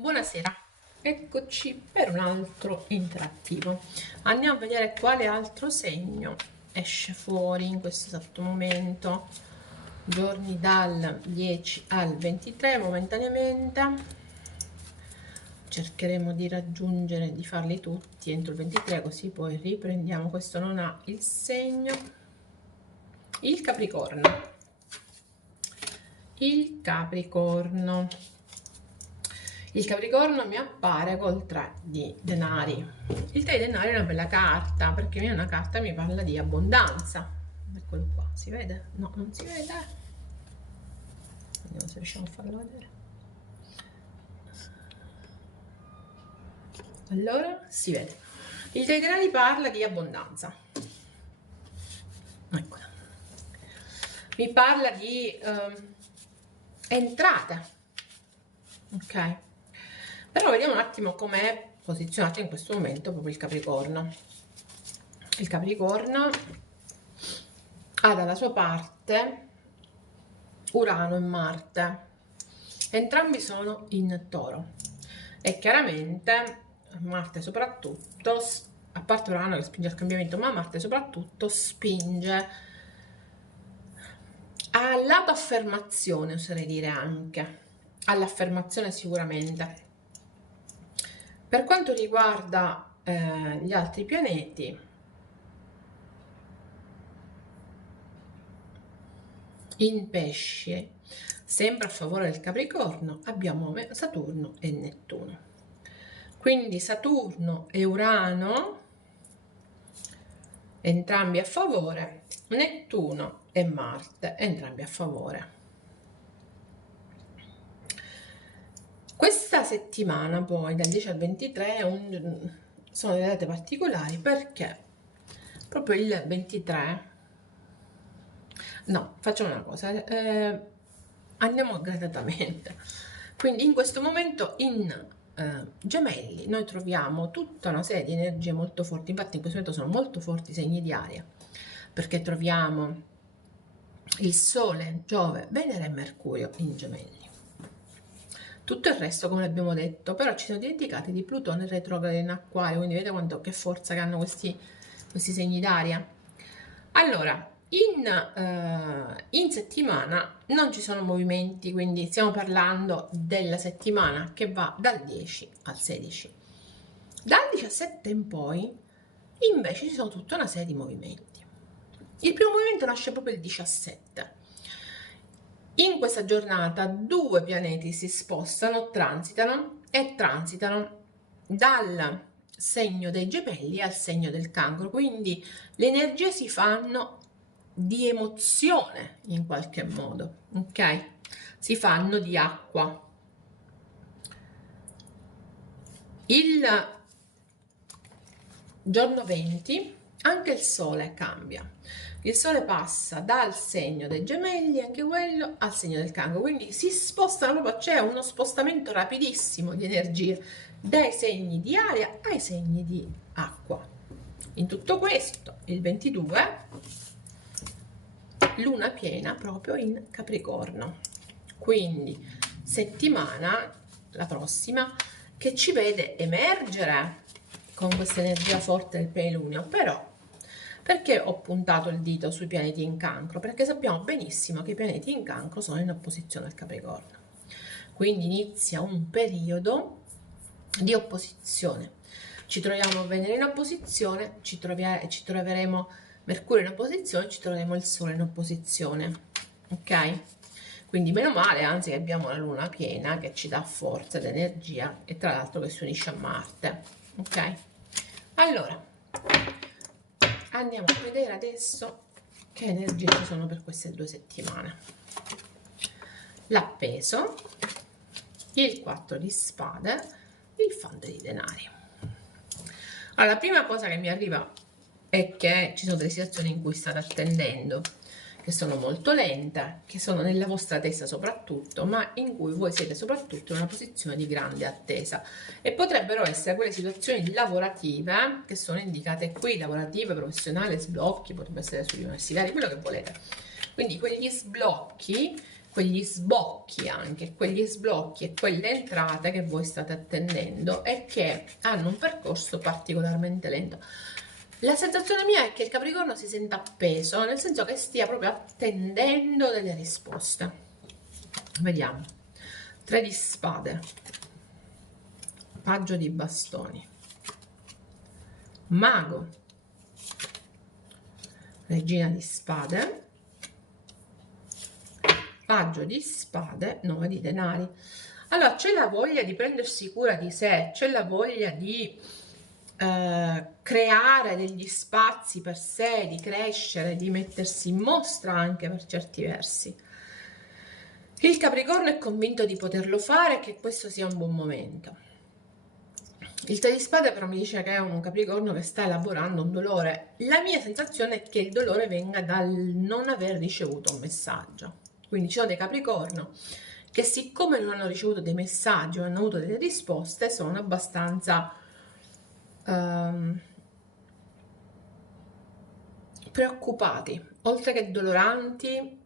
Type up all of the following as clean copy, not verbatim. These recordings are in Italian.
Buonasera, eccoci per un altro interattivo. Andiamo a vedere quale altro segno esce fuori in questo esatto momento. Giorni dal 10 al 23 momentaneamente. Cercheremo di raggiungere, di farli tutti entro il 23, così poi riprendiamo. Questo non ha il segno. Il Capricorno. Il Capricorno. Il Capricorno mi appare col 3 di denari. Il 3 di denari è una bella carta, perché è una carta che mi parla di abbondanza. Eccolo qua, si vede? No, non si vede. Vediamo se riusciamo a farlo vedere. Allora, si vede. Il 3 di denari parla di abbondanza. Eccola. Mi parla di entrate. Ok? Però vediamo un attimo com'è posizionato in questo momento proprio il Capricorno. Il Capricorno ha dalla sua parte Urano e Marte. Entrambi sono in Toro. E chiaramente Marte soprattutto, a parte Urano che spinge al cambiamento, ma Marte soprattutto spinge all'autoaffermazione, oserei dire anche. All'affermazione sicuramente. Per quanto riguarda gli altri pianeti, in pesci, sempre a favore del Capricorno, abbiamo Saturno e Nettuno. Quindi Saturno e Urano, entrambi a favore, Nettuno e Marte, entrambi a favore. Questa settimana poi, dal 10 al 23, sono delle date particolari perché proprio il 23, no, facciamo una cosa, andiamo gradatamente. Quindi in questo momento in Gemelli noi troviamo tutta una serie di energie molto forti, infatti in questo momento sono molto forti i segni di aria, perché troviamo il Sole, Giove, Venere e Mercurio in Gemelli. Tutto il resto, come abbiamo detto, però ci siamo dimenticati di Plutone retrogrado in Acquario, quindi vedete che forza che hanno questi segni d'aria. Allora, in settimana non ci sono movimenti, quindi stiamo parlando della settimana che va dal 10 al 16. Dal 17 in poi, invece, ci sono tutta una serie di movimenti. Il primo movimento nasce proprio il 17. In questa giornata due pianeti si spostano, transitano dal segno dei Gemelli al segno del Cancro, quindi le energie si fanno di emozione in qualche modo, ok? Si fanno di acqua. Il giorno 20 anche il Sole cambia. Il Sole passa dal segno dei Gemelli, anche quello, al segno del Cancro, quindi si spostano proprio, c'è uno spostamento rapidissimo di energie dai segni di aria ai segni di acqua. In tutto questo, il 22, luna piena proprio in Capricorno, quindi settimana, la prossima, che ci vede emergere con questa energia forte del plenilunio. Però perché ho puntato il dito sui pianeti in Cancro? Perché sappiamo benissimo che i pianeti in Cancro sono in opposizione al Capricorno, quindi inizia un periodo di opposizione. Ci troviamo Venere in opposizione, ci troveremo Mercurio in opposizione, ci troveremo il Sole in opposizione, ok? Quindi meno male, anzi, che abbiamo la luna piena che ci dà forza ed energia, e tra l'altro che si unisce a Marte, ok? Allora, andiamo a vedere adesso che energie ci sono per queste 2 settimane. L'appeso, il 4 di spade, il fante di denari. Allora, la prima cosa che mi arriva è che ci sono delle situazioni in cui state attendendo, che sono molto lente, che sono nella vostra testa soprattutto, ma in cui voi siete soprattutto in una posizione di grande attesa, e potrebbero essere quelle situazioni lavorative che sono indicate qui, lavorative, professionali, sblocchi, potrebbe essere sugli universitari, quello che volete. Quindi quegli sblocchi quegli sbocchi anche, quegli sblocchi e quelle entrate che voi state attendendo e che hanno un percorso particolarmente lento. La sensazione mia è che il Capricorno si senta appeso, nel senso che stia proprio attendendo delle risposte. Vediamo. 3 di spade, paggio di bastoni, mago, regina di spade, paggio di spade, 9 di denari. Allora c'è la voglia di prendersi cura di sé, c'è la voglia di creare degli spazi per sé, di crescere, di mettersi in mostra anche per certi versi. Il Capricorno è convinto di poterlo fare e che questo sia un buon momento. Il 3 di spade però mi dice che è un Capricorno che sta elaborando un dolore. La mia sensazione è che il dolore venga dal non aver ricevuto un messaggio. Quindi ci sono dei Capricorno che, siccome non hanno ricevuto dei messaggi o hanno avuto delle risposte, sono abbastanza preoccupati, oltre che doloranti,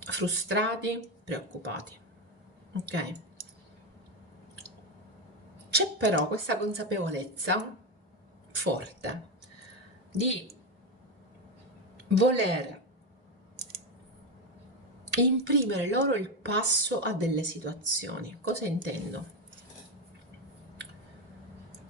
frustrati, preoccupati. Ok? C'è però questa consapevolezza forte di voler imprimere loro il passo a delle situazioni. Cosa intendo?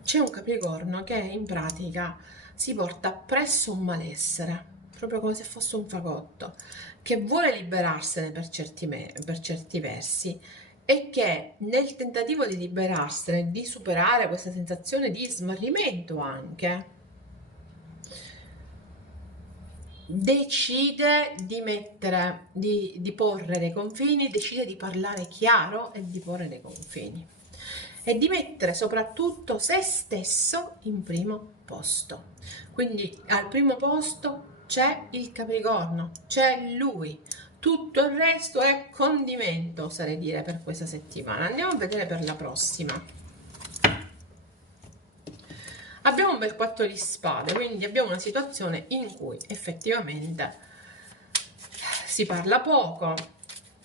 C'è un Capricorno che in pratica si porta appresso un malessere, proprio come se fosse un fagotto, che vuole liberarsene per certi versi e che nel tentativo di liberarsene, di superare questa sensazione di smarrimento anche, decide di mettere, di porre dei confini, decide di parlare chiaro e di porre dei confini e di mettere soprattutto se stesso in primo posto. Quindi al primo posto c'è il Capricorno, c'è lui, tutto il resto è condimento, oserei dire, per questa settimana. Andiamo a vedere per la prossima. Abbiamo un bel 4 di spade, quindi abbiamo una situazione in cui effettivamente si parla poco,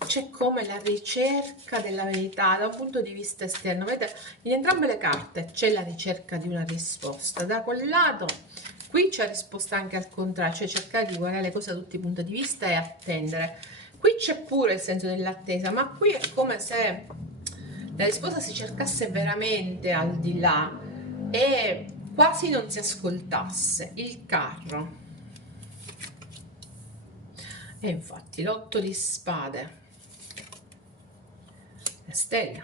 c'è come la ricerca della verità da un punto di vista esterno. Vedete, in entrambe le carte c'è la ricerca di una risposta. Da quel lato, qui c'è risposta anche al contrario, cioè cercare di guardare le cose da tutti i punti di vista e attendere. Qui c'è pure il senso dell'attesa, ma qui è come se la risposta si cercasse veramente al di là e quasi non si ascoltasse. Il carro. E infatti l'8 di spade, la stella,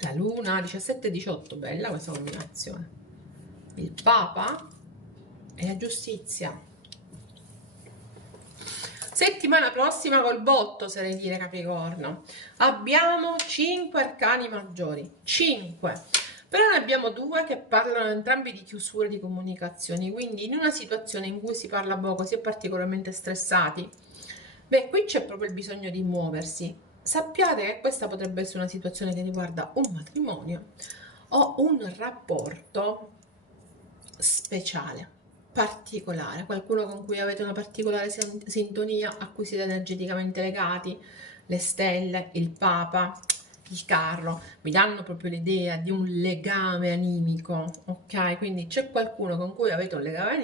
la luna, 17 e 18, bella questa combinazione, il papa e la giustizia. Settimana prossima col botto, oserei dire, Capricorno. Abbiamo 5 arcani maggiori, 5. Però ne abbiamo 2 che parlano entrambi di chiusure di comunicazioni, quindi in una situazione in cui si parla poco, si è particolarmente stressati, beh, qui c'è proprio il bisogno di muoversi. Sappiate che questa potrebbe essere una situazione che riguarda un matrimonio o un rapporto speciale, particolare, qualcuno con cui avete una particolare sintonia, a cui siete energeticamente legati. Le stelle, il papa, il carro mi danno proprio l'idea di un legame animico, ok? Quindi c'è qualcuno con cui avete un legame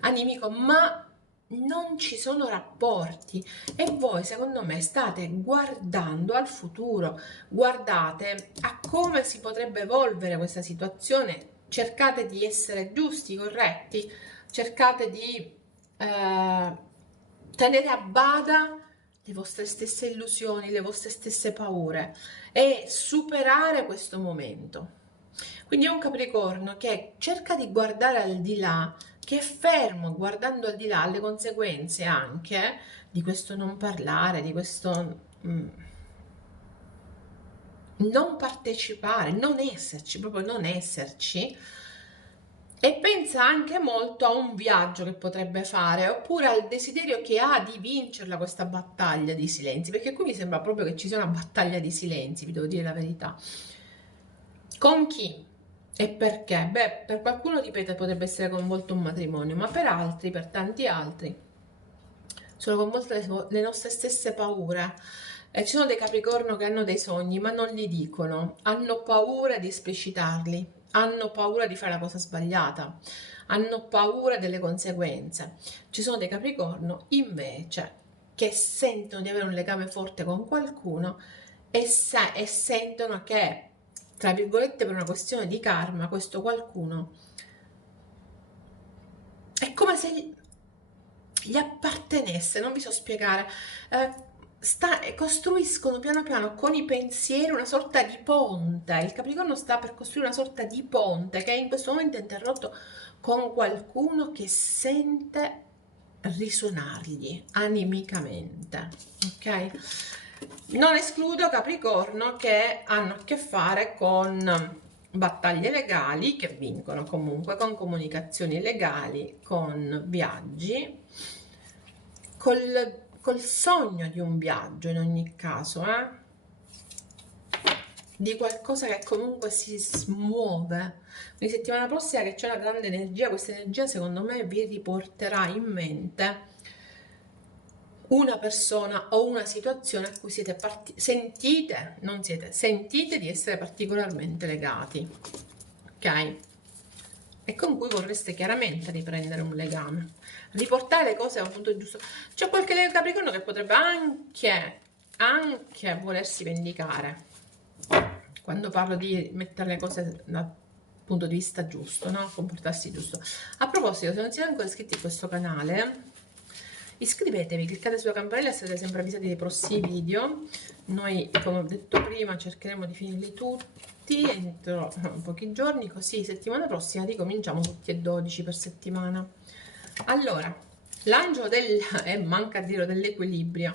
animico, ma non ci sono rapporti e voi, secondo me, state guardando al futuro, guardate a come si potrebbe evolvere questa situazione, cercate di essere giusti, corretti, cercate di tenere a bada le vostre stesse illusioni, le vostre stesse paure e superare questo momento. Quindi è un Capricorno che cerca di guardare al di là, che è fermo guardando al di là alle conseguenze anche di questo non parlare, di questo non partecipare, non esserci, proprio non esserci. E pensa anche molto a un viaggio che potrebbe fare, oppure al desiderio che ha di vincerla questa battaglia di silenzi, perché qui mi sembra proprio che ci sia una battaglia di silenzi, vi devo dire la verità. Con chi e perché? Beh, per qualcuno, ripeto, potrebbe essere coinvolto un matrimonio, ma per altri, per tanti altri, sono coinvolte le nostre stesse paure. Ci sono dei Capricorno che hanno dei sogni, ma non li dicono, hanno paura di esplicitarli, hanno paura di fare la cosa sbagliata, hanno paura delle conseguenze. Ci sono dei Capricorno invece che sentono di avere un legame forte con qualcuno e sentono che, tra virgolette, per una questione di karma, questo qualcuno è come se gli appartenesse, non vi so spiegare. Costruiscono piano piano con i pensieri una sorta di ponte. Il Capricorno sta per costruire una sorta di ponte che in questo momento è interrotto con qualcuno che sente risuonargli animicamente, ok? Non escludo Capricorno che hanno a che fare con battaglie legali che vincono comunque, con comunicazioni legali, con viaggi, col sogno di un viaggio in ogni caso, di qualcosa che comunque si smuove. Quindi settimana prossima che c'è una grande energia, questa energia secondo me vi riporterà in mente una persona o una situazione a cui sentite, non siete, sentite di essere particolarmente legati, ok? E con cui vorreste chiaramente riprendere un legame, riportare le cose a un punto giusto. C'è qualche Capricorno che potrebbe anche volersi vendicare, quando parlo di mettere le cose dal punto di vista giusto, no? Comportarsi giusto. A proposito, se non siete ancora iscritti a questo canale, iscrivetevi, cliccate sulla campanella e sarete sempre avvisati dei prossimi video. Noi, come ho detto prima, cercheremo di finirli tutti entro pochi giorni, così settimana prossima ricominciamo tutti e 12 per settimana. Allora, l'angelo manca a dire dell'equilibrio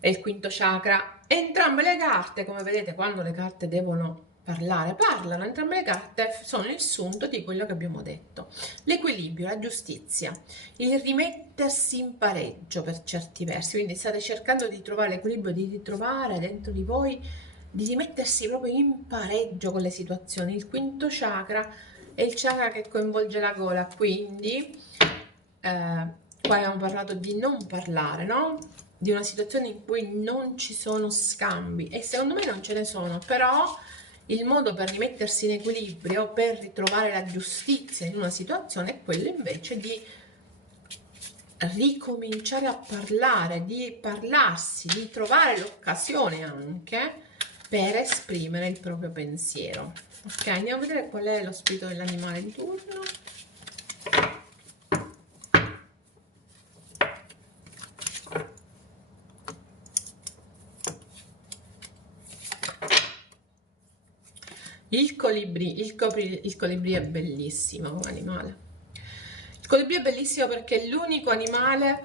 è il quinto chakra. Entrambe le carte, come vedete, quando le carte devono parlano, entrambe le carte sono il sunto di quello che abbiamo detto. L'equilibrio, la giustizia, il rimettersi in pareggio per certi versi, quindi state cercando di trovare l'equilibrio, di ritrovare dentro di voi, di rimettersi proprio in pareggio con le situazioni. Il quinto chakra è il chakra che coinvolge la gola, quindi qua abbiamo parlato di non parlare, no? Di una situazione in cui non ci sono scambi, e secondo me non ce ne sono, però il modo per rimettersi in equilibrio, per ritrovare la giustizia in una situazione, è quello invece di ricominciare a parlare, di parlarsi, di trovare l'occasione anche per esprimere il proprio pensiero. Ok, andiamo a vedere qual è lo spirito dell'animale di turno. Il colibrì è bellissimo come animale. Il colibrì è bellissimo perché è l'unico animale,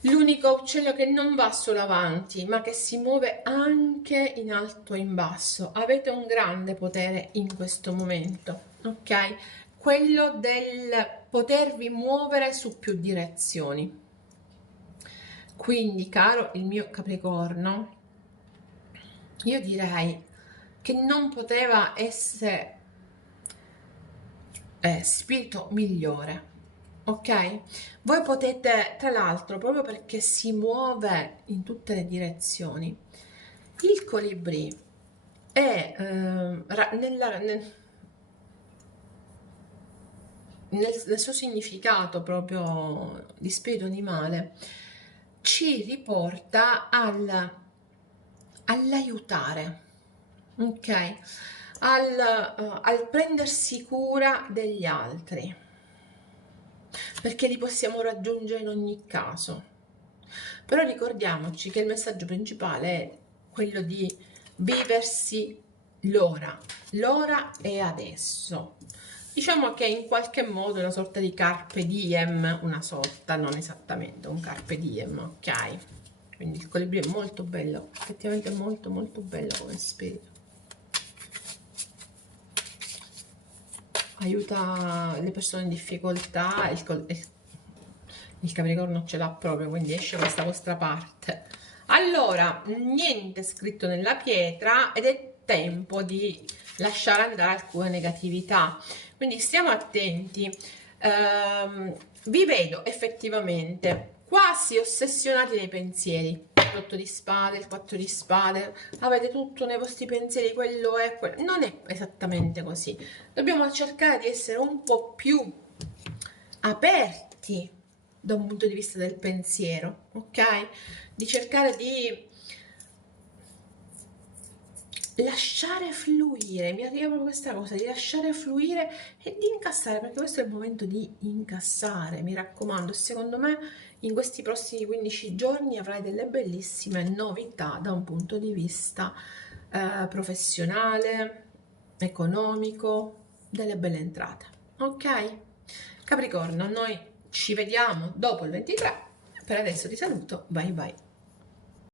l'unico uccello che non va solo avanti, ma che si muove anche in alto e in basso. Avete un grande potere in questo momento, ok? Quello del potervi muovere su più direzioni. Quindi, caro il mio Capricorno, io direi che non poteva essere spirito migliore, ok? Voi potete, tra l'altro, proprio perché si muove in tutte le direzioni, il colibrì è nel suo significato proprio di spirito animale, ci riporta all'aiutare, ok? Al prendersi cura degli altri, perché li possiamo raggiungere in ogni caso. Però ricordiamoci che il messaggio principale è quello di viversi l'ora, l'ora è adesso. Diciamo che in qualche modo è una sorta di carpe diem, una sorta, non esattamente un carpe diem, ok? Quindi il colibrì è molto bello, effettivamente molto molto bello come spirito. Aiuta le persone in difficoltà, il Capricorno ce l'ha proprio, quindi esce questa vostra parte. Allora, niente scritto nella pietra ed è tempo di lasciare andare alcune negatività, quindi stiamo attenti. Vi vedo effettivamente quasi ossessionati nei pensieri. Il 8 di spade, il 4 di spade, avete tutto nei vostri pensieri, quello è, non è esattamente così. Dobbiamo cercare di essere un po' più aperti da un punto di vista del pensiero, ok? Di cercare di lasciare fluire, mi arriva proprio questa cosa, di lasciare fluire e di incassare, perché questo è il momento di incassare, mi raccomando. Secondo me in questi prossimi 15 giorni avrai delle bellissime novità da un punto di vista professionale, economico, delle belle entrate, ok? Capricorno, noi ci vediamo dopo il 23, per adesso ti saluto, bye bye.